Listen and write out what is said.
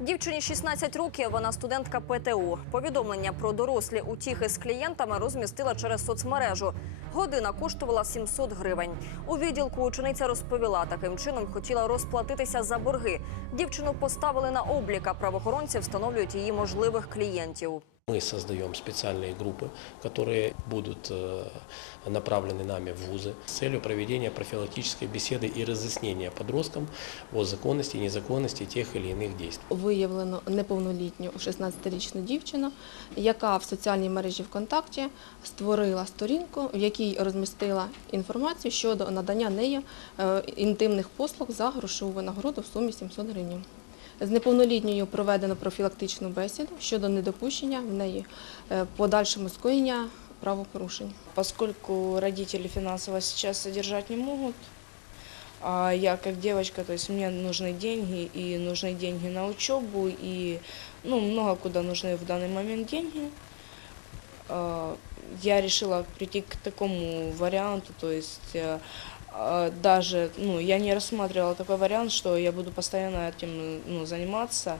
Дівчині 16 років, вона студентка ПТУ. Повідомлення про дорослі утіхи з клієнтами розмістила через соцмережу. Година коштувала 700 гривень. У відділку учениця розповіла, таким чином хотіла розплатитися за борги. Дівчину поставили на облік, а правоохоронці встановлюють її можливих клієнтів. Мы создаем специальные группы, которые будут э, направлены нами в вузы с целью проведения профилактической беседы и разъяснения подросткам о законности и незаконности тех или иных действий. Виявлено неповнолітню 16-річну дівчину, яка в соціальній мережі ВКонтакті створила сторінку, в якій розмістила інформацію щодо надання нею е, інтимних послуг за грошову винагороду в сумі 700 гривень. З неповнолітньою проведено профілактичну бесіду щодо недопущення в неї е, подальшому скоєння правопорушень. Поскольку родители финансово сейчас содержать не могут, а я как девочка, то есть мне нужны деньги, и нужны деньги на учебу, и ну, много куда нужны в данный момент деньги, а, я решила прийти к такому варианту, то есть э, даже, ну, я не рассматривала такой вариант, что я буду постоянно этим ну, заниматься.